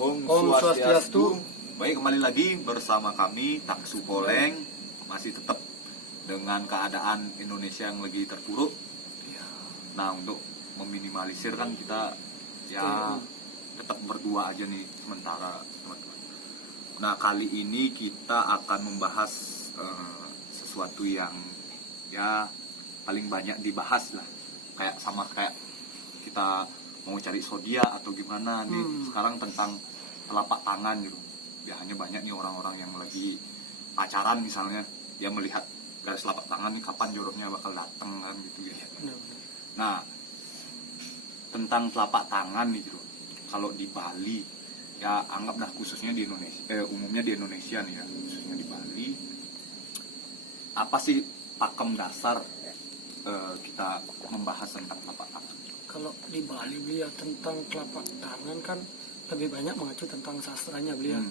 Om Swastiastu. Baik, kembali lagi bersama kami Taksu Poleng. Masih tetap dengan keadaan Indonesia yang lagi terpuruk. Nah, untuk meminimalisir kan kita tetap berdua aja nih sementara, teman-teman. Nah, kali ini kita akan membahas sesuatu yang paling banyak dibahas lah. Kayak kita mau cari zodiak atau gimana nih sekarang tentang telapak tangan gitu. Ya hanya banyak nih orang-orang yang lagi pacaran misalnya, dia melihat garis telapak tangan nih kapan jodohnya bakal datang kan gitu ya. Nah, tentang telapak tangan nih gitu. Kalau di Bali ya anggaplah khususnya di Indonesia, umumnya di Indonesia nih ya, khususnya di Bali. Apa sih pakem dasar kita membahas tentang telapak tangan? Kalau di Bali beliau tentang telapak tangan kan lebih banyak mengacu tentang sastranya beliau.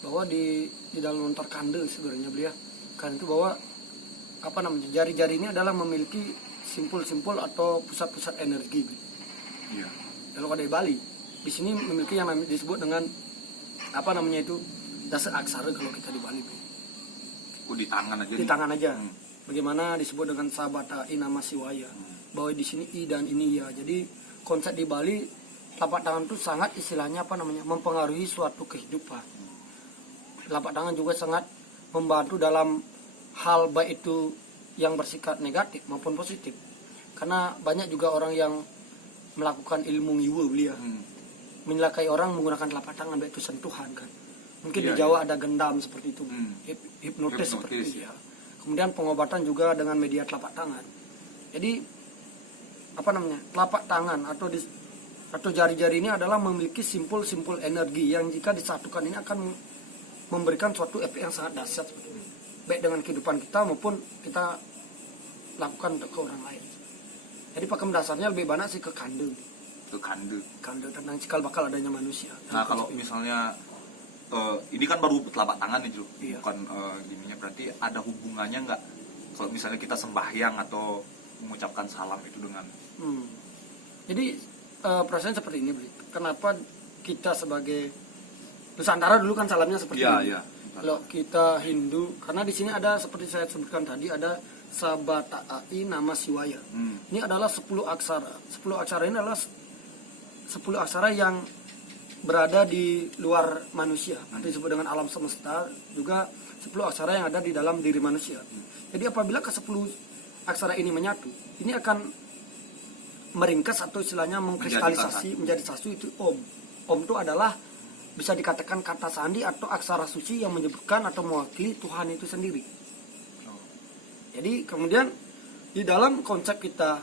Bahwa di dalam lontar kande sebenarnya beliau. Karena itu bahwa jari-jari ini adalah memiliki simpul-simpul atau pusat-pusat energi. Iya. Kalau di Bali, di sini memiliki yang disebut dengan dasar aksara kalau kita di Bali. Di tangan aja. Di tangan aja. Bagaimana disebut dengan sabata inama siwaya. Bahwa di sini i dan ini ya. Jadi konsep di Bali telapak tangan itu sangat istilahnya mempengaruhi suatu kehidupan. Telapak tangan juga sangat membantu dalam hal baik itu yang bersifat negatif maupun positif. Karena banyak juga orang yang melakukan ilmu ngiwa beliau. Menyelakai orang menggunakan telapak tangan, baik itu sentuhan kan. Mungkin di Jawa ada gendam seperti itu. Hipnotis seperti itu ya. Kemudian pengobatan juga dengan media telapak tangan. Jadi telapak tangan atau jari-jari ini adalah memiliki simpul-simpul energi yang jika disatukan ini akan memberikan suatu efek yang sangat dahsyat seperti ini. Baik dengan kehidupan kita maupun kita lakukan untuk ke orang lain. Jadi pakem dasarnya lebih banyak sih ke kande. Kande tentang cikal bakal adanya manusia. Nah, kalau misalnya ini kan baru telapak tangan nih, Ju. Iya. Bukan gininya, berarti ada hubungannya nggak kalau misalnya kita sembahyang atau mengucapkan salam itu dengan Jadi prosesnya seperti ini, Bli. Kenapa kita sebagai Nusantara dulu kan salamnya seperti ini. Iya. Kalau kita Hindu, karena di sini ada seperti saya sebutkan tadi ada Sabata'i nama Siwaya. Ini adalah 10 aksara. 10 aksara ini adalah 10 aksara yang berada di luar manusia. Atau disebut dengan alam semesta, juga 10 aksara yang ada di dalam diri manusia. Jadi apabila ke 10 aksara ini menyatu, ini akan meringkas atau istilahnya mengkristalisasi menjadi satu, itu Om. Om itu adalah bisa dikatakan kata sandi atau aksara suci yang menyebutkan atau mewakili Tuhan itu sendiri. Jadi kemudian di dalam konsep kita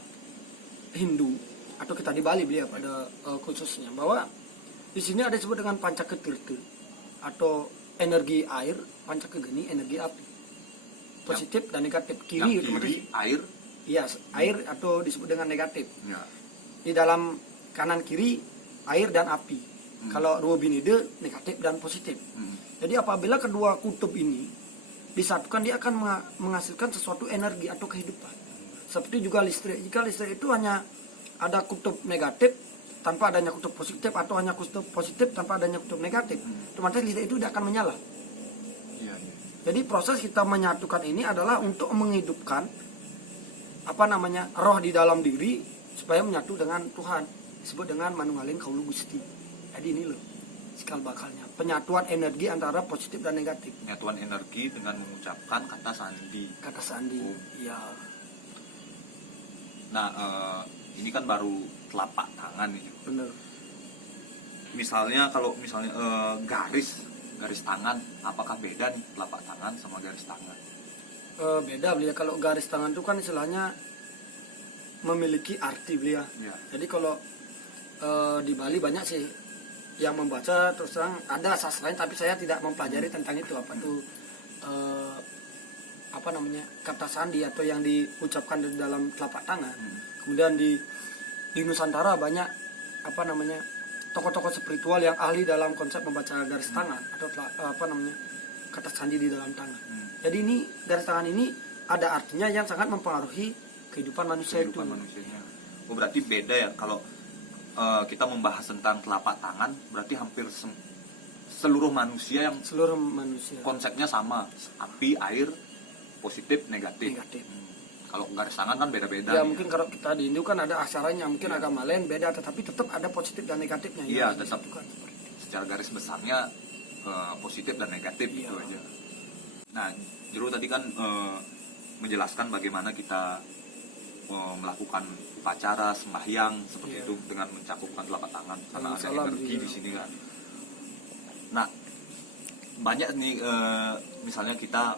Hindu atau kita di Bali beliau pada khususnya bahwa di sini ada disebut dengan pancaketirta atau energi air, pancakegeni energi api. Positif dan negatif. Kiri air. Iya, air atau disebut dengan negatif. Ya. Di dalam kanan kiri air dan api. Kalau dua binide negatif dan positif. Jadi apabila kedua kutub ini disatukan, dia akan menghasilkan sesuatu energi atau kehidupan. Seperti juga listrik. Jika listrik itu hanya ada kutub negatif tanpa adanya kutub positif, atau hanya kutub positif tanpa adanya kutub negatif, otomatis listrik itu tidak akan menyala. Jadi proses kita menyatukan ini adalah untuk menghidupkan roh di dalam diri supaya menyatu dengan Tuhan. Disebut dengan manunggalin kaulu Gusti. Jadi ini loh cikal bakalnya, penyatuan energi antara positif dan negatif. Penyatuan energi dengan mengucapkan kata sandi. Iya. Nah, ini kan baru telapak tangan nih. Bener. Misalnya garis tangan, apakah beda nih telapak tangan sama garis tangan? Beda beliau. Kalau garis tangan itu kan istilahnya memiliki arti beliau. Ya. Jadi kalau di Bali banyak sih yang membaca, terus terang ada sastranya, tapi saya tidak mempelajari tentang itu kata sandi atau yang diucapkan di dalam telapak tangan. Kemudian di Nusantara banyak tokoh-tokoh spiritual yang ahli dalam konsep membaca garis tangan atau kata sandi di dalam tangan. Jadi ini garis tangan ini ada artinya yang sangat mempengaruhi kehidupan manusia itu. Manusianya. Oh, berarti beda ya kalau kita membahas tentang telapak tangan, berarti hampir seluruh manusia yang Seluruh manusia. konsepnya sama, api, air, positif, negatif. Negatif. Kalau garis tangan kan beda-beda. Ya nih. mungkin kalau kita di Hindu kan ada aksaranya, mungkin agama lain beda, tetapi tetap ada positif dan negatifnya. Iya, yang tetap. disatukan seperti itu. Secara garis besarnya positif dan negatif gitu Iya. aja. Nah, Jero tadi kan menjelaskan bagaimana kita melakukan upacara sembahyang seperti Iya. itu dengan mencakupkan telapak tangan karena ada Salam, energi iya. di sini kan. Nah, banyak nih misalnya kita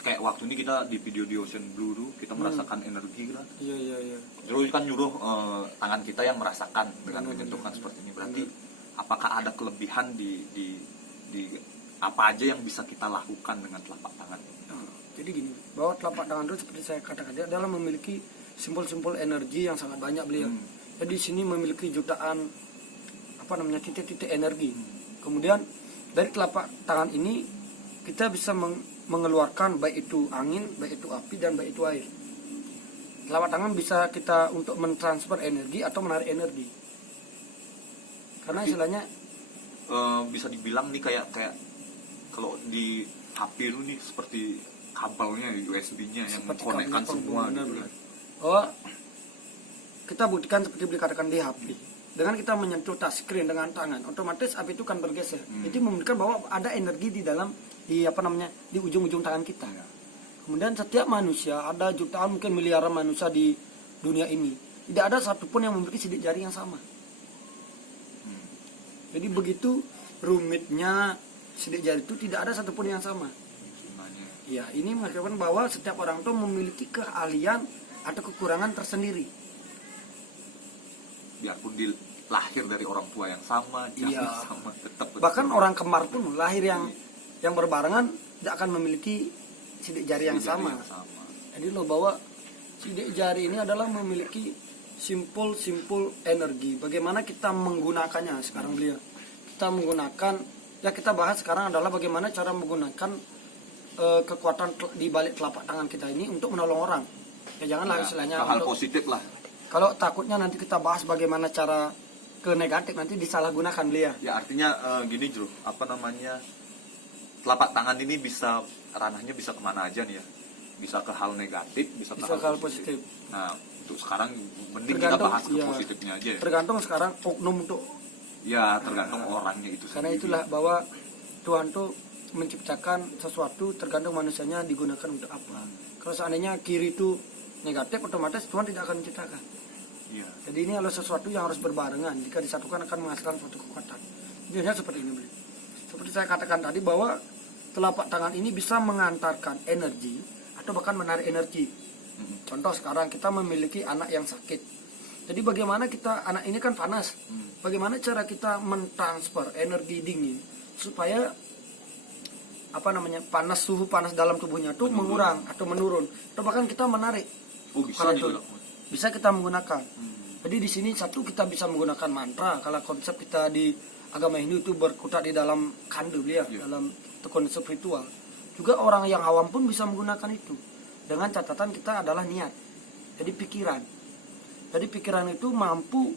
kayak waktu ini kita di video di Ocean Blue dulu, kita merasakan energi kan. Iya, iya, iya. Jero kan nyuruh tangan kita yang merasakan dengan Benar, menyentuhkan benar. seperti ini. Berarti apakah ada kelebihan di apa aja yang bisa kita lakukan dengan telapak tangan? Nah, jadi gini, bahwa telapak tangan itu seperti saya katakan dia adalah memiliki simpul-simpul energi yang sangat banyak beliau. Jadi di sini memiliki jutaan titik-titik energi. Kemudian dari telapak tangan ini kita bisa mengeluarkan baik itu angin, baik itu api dan baik itu air. Telapak tangan bisa kita untuk mentransfer energi atau menarik energi. Karena istilahnya Bisa dibilang nih kayak kalau di HP lu nih seperti kabelnya USB-nya yang seperti mengkonekkan kabel semua benar, gitu. benar. Bahwa kita buktikan seperti dikatakan di HP. Dengan kita menyentuh touchscreen dengan tangan, otomatis api itu kan bergeser. Itu membuktikan bahwa ada energi di ujung-ujung tangan kita. Ya. Kemudian setiap manusia, ada jutaan mungkin miliaran manusia di dunia ini, tidak ada satupun yang memiliki sidik jari yang sama. Jadi begitu rumitnya sidik jari itu, tidak ada satupun yang sama. Sebenarnya. Ya, ini mengakibatkan bahwa setiap orang itu memiliki keahlian atau kekurangan tersendiri. Biarpun lahir dari orang tua yang sama, Iya. sama, tetap. Bahkan orang kembar pun lahir yang berbarengan tidak akan memiliki sidik jari yang sama. Jadi lo bahwa sidik jari ini adalah memiliki simpul-simpul energi. Bagaimana kita menggunakannya sekarang beliau. Kita menggunakan, ya kita bahas sekarang adalah bagaimana cara menggunakan kekuatan di balik telapak tangan kita ini untuk menolong orang. Ya janganlah istilahnya hal positif lah. kalau takutnya nanti kita bahas bagaimana cara ke negatif nanti disalahgunakan beliau. Ya artinya gini Jero, telapak tangan ini bisa ranahnya bisa kemana aja nih ya, bisa ke hal negatif, bisa ke hal positif. Nah untuk sekarang mending kita bahas ke positifnya aja ya. Tergantung sekarang oknum untuk Ya tergantung orangnya itu karena sendiri. itulah bahwa Tuhan tuh menciptakan sesuatu tergantung manusianya digunakan untuk apa. Kalau seandainya kiri itu negatif, otomatis Tuhan tidak akan menciptakan. Iya. Jadi ini adalah sesuatu yang harus berbarengan. Jika disatukan akan menghasilkan suatu kekuatan. Jadinya seperti ini, Bro. Seperti saya katakan tadi bahwa telapak tangan ini bisa mengantarkan energi atau bahkan menarik energi. Contoh sekarang kita memiliki anak yang sakit. Jadi bagaimana anak ini kan panas. Bagaimana cara kita mentransfer energi dingin supaya suhu panas dalam tubuhnya itu mengurang atau menurun. Atau bahkan kita menarik. Bisa itu bisa kita menggunakan. Jadi di sini satu kita bisa menggunakan mantra. Kalau konsep kita di agama Hindu itu berkutat di dalam kandu dia, dalam konsep ritual. Juga orang yang awam pun bisa menggunakan itu. Dengan catatan kita adalah niat. Jadi pikiran. Jadi pikiran itu mampu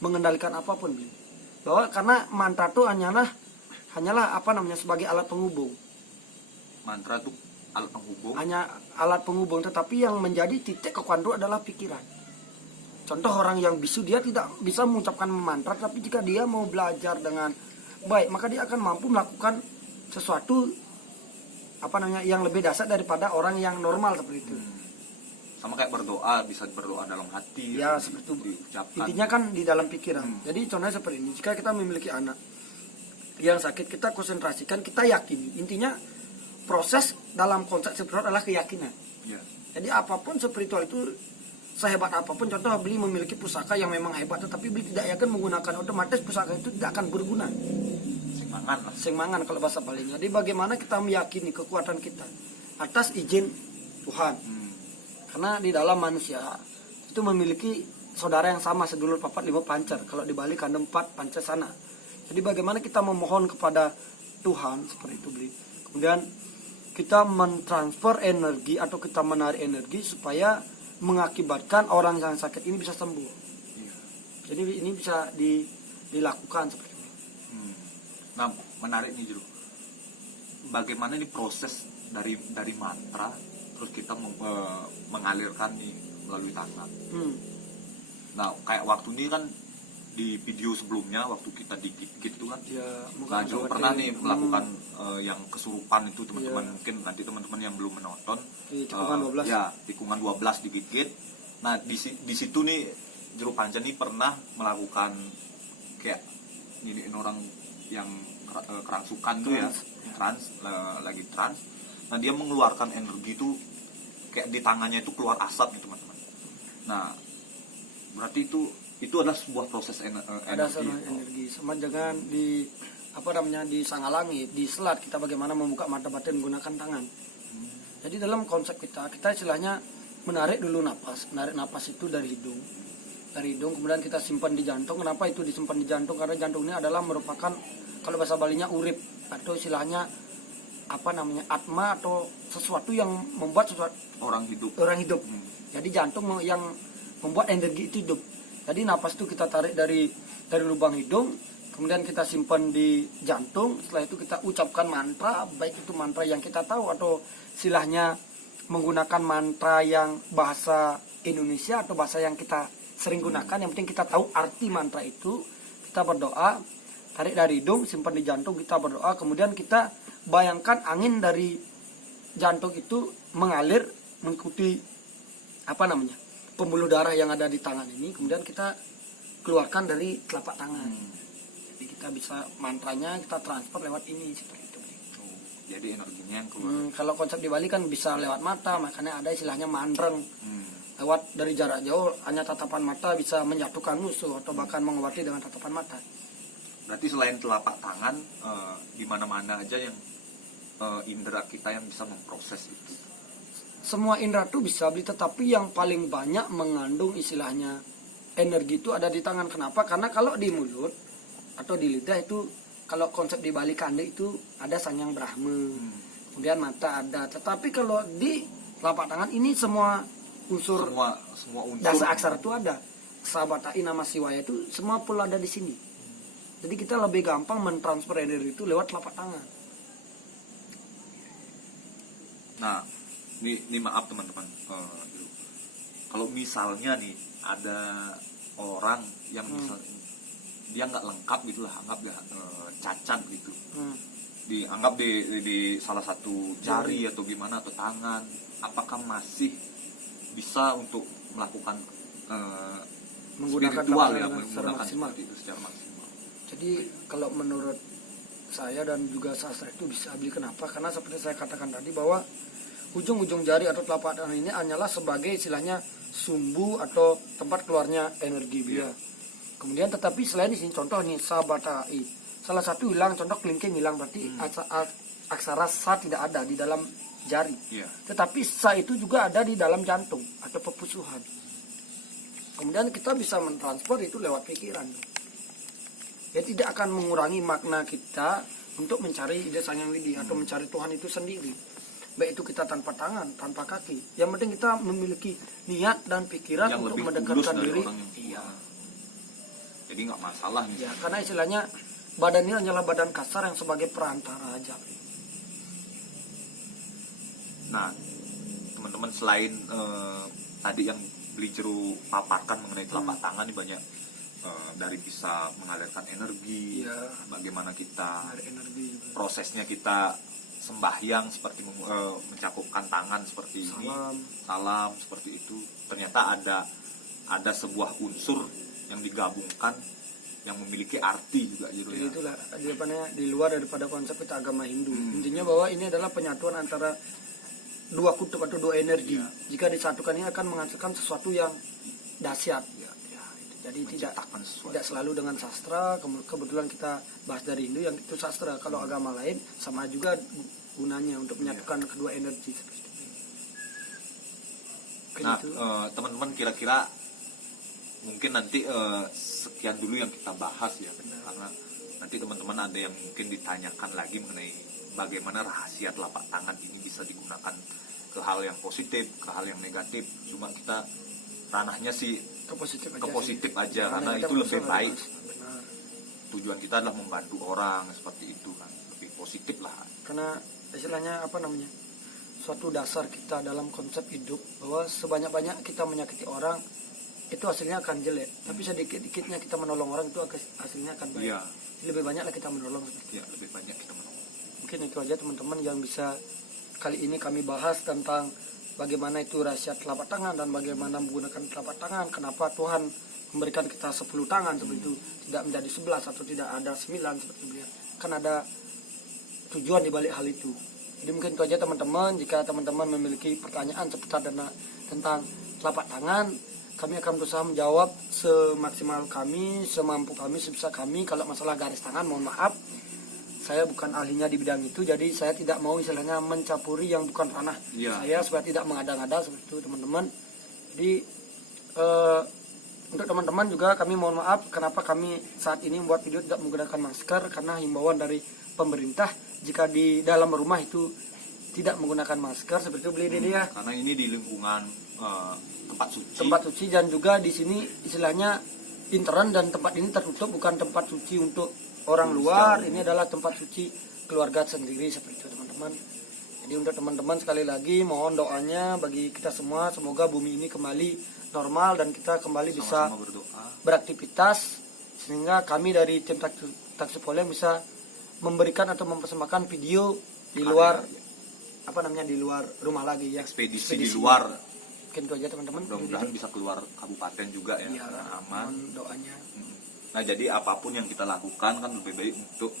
mengendalikan apapun. Bahwa karena mantra itu hanyalah sebagai alat penghubung. Mantra itu alat penghubung. Hanya alat penghubung, tetapi yang menjadi titik kekuatan itu adalah pikiran. Contoh orang yang bisu, dia tidak bisa mengucapkan mantra, tapi jika dia mau belajar dengan baik, maka dia akan mampu melakukan sesuatu yang lebih dasar daripada orang yang normal seperti itu. Sama kayak berdoa, bisa berdoa dalam hati. Ya, seperti itu. Diucapkan. Intinya kan di dalam pikiran. Jadi contohnya seperti ini, jika kita memiliki anak yang sakit, kita konsentrasikan, kita yakini. Intinya proses dalam konsep spiritual adalah keyakinan. Ya. Jadi apapun spiritual itu, sehebat apapun, contoh beli memiliki pusaka yang memang hebat, tetapi beli tidak yakin menggunakan, otomatis pusaka itu tidak akan berguna. Singmangan kalau bahasa palingnya. Jadi bagaimana kita meyakini kekuatan kita atas izin Tuhan. Karena di dalam manusia itu memiliki saudara yang sama, sedulur papat lima pancer. Kalau di Bali kandem 4 pancasana. Jadi bagaimana kita memohon kepada Tuhan seperti itu beli. Kemudian kita mentransfer energi atau kita menarik energi supaya mengakibatkan orang yang sakit ini bisa sembuh. Jadi ini bisa dilakukan seperti ini. Nah, menarik nih Jero. Bagaimana nih proses dari mantra terus kita mengalirkan nih melalui tangan. Nah, kayak waktu ini kan di video sebelumnya waktu kita digigit itu kan, Ya, nah Jero pernah nih melakukan yang kesurupan itu teman-teman. Mungkin nanti teman-teman yang belum menonton di tikungan 12. ya tikungan 12 digigit. Nah di situ nih Jero Panca nih pernah melakukan kayak nginiin orang yang kerangsukan tuh ya, lagi trans. Nah dia mengeluarkan energi itu kayak di tangannya itu keluar asap nih teman-teman. Nah berarti itu adalah sebuah proses Ada energi. Sama jangan disangalangi, diselat kita bagaimana membuka mata batin menggunakan tangan. Jadi dalam konsep kita istilahnya menarik dulu napas. Menarik napas itu dari hidung. Dari hidung kemudian kita simpan di jantung. Kenapa itu disimpan di jantung? Karena jantung ini adalah merupakan, kalau bahasa Balinya urip, atau istilahnya atma, atau sesuatu yang membuat sesuatu orang hidup. Jadi jantung yang membuat energi itu hidup. Jadi napas itu kita tarik dari lubang hidung, kemudian kita simpan di jantung. Setelah itu kita ucapkan mantra, baik itu mantra yang kita tahu atau istilahnya menggunakan mantra yang bahasa Indonesia atau bahasa yang kita sering gunakan. Yang penting kita tahu arti mantra itu. Kita berdoa, tarik dari hidung, simpan di jantung, kita berdoa. Kemudian kita bayangkan angin dari jantung itu mengalir mengikuti pembuluh darah yang ada di tangan ini, kemudian kita keluarkan dari telapak tangan. Jadi kita bisa mantranya kita transfer lewat ini seperti itu. Jadi energinya yang keluar. Kalau konsep di Bali kan bisa lewat mata, makanya ada istilahnya mandreng. Lewat dari jarak jauh, hanya tatapan mata bisa menjatuhkan musuh atau bahkan mengobati dengan tatapan mata. Berarti selain telapak tangan, di mana-mana aja yang indera kita yang bisa memproses itu. Semua indera itu bisa beli, tetapi yang paling banyak mengandung istilahnya energi itu ada di tangan. Kenapa? Karena kalau di mulut atau di lidah itu, kalau konsep di Bali Kande itu ada Sanyang Brahma, kemudian mata ada. Tetapi kalau di telapak tangan ini semua unsur dasar aksara itu ada. Sabatai nama Siwaya itu semua pula ada di sini. Jadi kita lebih gampang mentransfer energi itu lewat telapak tangan. Nah, ini maaf teman-teman, kalau misalnya nih ada orang yang misalnya dia nggak lengkap gitulah, anggap ya cacat gitu, dianggap di salah satu jari atau gimana atau tangan, apakah masih bisa untuk melakukan menggunakan spiritual ya, secara maksimal. itu secara maksimal? Jadi kalau menurut saya dan juga sastra itu bisa beli. Kenapa? Karena seperti saya katakan tadi bahwa ujung-ujung jari atau telapak tangan ini hanyalah sebagai istilahnya sumbu atau tempat keluarnya energi dia. Kemudian tetapi selain di sini contoh nih sabatai, salah satu hilang, contoh kelingking hilang, berarti aksara sa tidak ada di dalam jari. Tetapi sa itu juga ada di dalam jantung atau pepusuhan. Kemudian kita bisa mentransfer itu lewat pikiran. Ya tidak akan mengurangi makna kita untuk mencari ide Sanyang Widi atau mencari Tuhan itu sendiri. Baik itu kita tanpa tangan, tanpa kaki. Yang penting kita memiliki niat dan pikiran yang untuk mendekatkan diri. Iya. Jadi nggak masalah nih. Ya, karena istilahnya badan ini hanyalah badan kasar yang sebagai perantara aja. Nah, teman-teman selain tadi yang Beli Jero paparkan mengenai telapak tangan ini banyak dari bisa mengalirkan energi, bagaimana kita prosesnya kita sembahyang seperti mencakupkan tangan seperti ini, salam seperti itu. Ternyata ada sebuah unsur yang digabungkan yang memiliki arti juga gitu ya. Itulah di luar daripada konsep kita agama Hindu. Intinya bahwa ini adalah penyatuan antara dua kutub atau dua energi. Jika disatukan ini akan menghasilkan sesuatu yang dahsyat. Jadi tidak selalu dengan sastra. Kebetulan kita bahas dari Hindu yang itu sastra. Kalau agama lain sama juga gunanya untuk menyatukan kedua energi seperti itu. Nah, teman-teman kira-kira mungkin nanti sekian dulu yang kita bahas ya. Karena nanti teman-teman ada yang mungkin ditanyakan lagi mengenai bagaimana rahasia telapak tangan ini bisa digunakan ke hal yang positif, ke hal yang negatif. Cuma kita ranahnya sih ke positif aja, karena kita itu lebih berusaha baik. benar. Tujuan kita adalah membantu orang seperti itu kan, lebih positif lah. Karena istilahnya apa namanya, suatu dasar kita dalam konsep hidup bahwa sebanyak-banyak kita menyakiti orang itu hasilnya akan jelek, tapi sedikit-dikitnya kita menolong orang itu hasilnya akan baik. Iya. Lebih banyaklah kita menolong seperti Ya, lebih banyak kita menolong. mungkin itu aja teman-teman yang bisa kali ini kami bahas tentang bagaimana itu rahasia telapak tangan dan bagaimana menggunakan telapak tangan, kenapa Tuhan memberikan kita 10 tangan seperti itu, tidak menjadi 11 atau tidak ada 9 seperti itu ya. Kan ada tujuan di balik hal itu. Jadi mungkin itu aja teman-teman. Jika teman-teman memiliki pertanyaan seputar tentang telapak tangan, kami akan berusaha menjawab semaksimal kami, semampu kami, sebisa kami. Kalau masalah garis tangan, mohon maaf, saya bukan ahlinya di bidang itu, jadi saya tidak mau istilahnya mencampuri yang bukan ranah saya, supaya tidak mengada-ngada seperti itu teman-teman. Jadi untuk teman-teman juga kami mohon maaf kenapa kami saat ini membuat video tidak menggunakan masker, karena himbauan dari pemerintah jika di dalam rumah itu tidak menggunakan masker seperti itu, beli dia. Karena ini di lingkungan tempat suci. Dan juga di sini istilahnya intern dan tempat ini tertutup, bukan tempat suci untuk orang luar, ini adalah tempat suci keluarga sendiri seperti itu teman-teman. Jadi untuk teman-teman sekali lagi mohon doanya bagi kita semua, semoga bumi ini kembali normal dan kita kembali bisa Sama-sama berdoa. beraktivitas, sehingga kami dari tim Taksi Poleng bisa memberikan atau mempersembahkan video di luar di luar rumah lagi ya, ekspedisi di luar. Mungkin itu aja teman-teman. Mudah-mudahan bisa keluar kabupaten juga ya, Iya, karena aman. mohon doanya. Nah, jadi apapun yang kita lakukan kan lebih baik untuk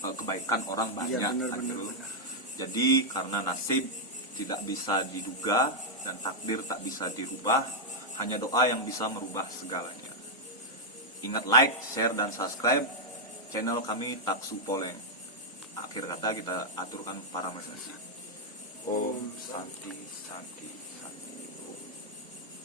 kebaikan orang banyak. Iya, benar. Jadi karena nasib tidak bisa diduga dan takdir tak bisa dirubah, hanya doa yang bisa merubah segalanya. Ingat like, share, dan subscribe channel kami Taksu Poleng. Akhir kata kita aturkan para masing-masing. Om Santi Santi Santi.